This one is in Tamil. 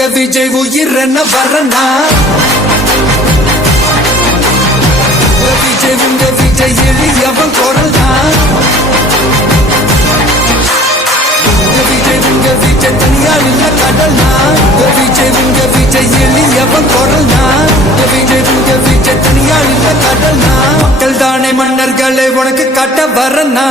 உங்க விஜய் உயிர் என்ன வரனா விஜய் உங்க விஜய் எளியவன் குரல் தான் விஜய் உங்க விஜய் தனியால் இல்ல கடல்னா விஜய் உங்க விஜய் எளியவன் குரல் தான் விஜய் உங்க விஜய் தனியால் இல்ல கடல்னா மக்கள் தானே மன்னர்களை உனக்கு காட்ட வரனா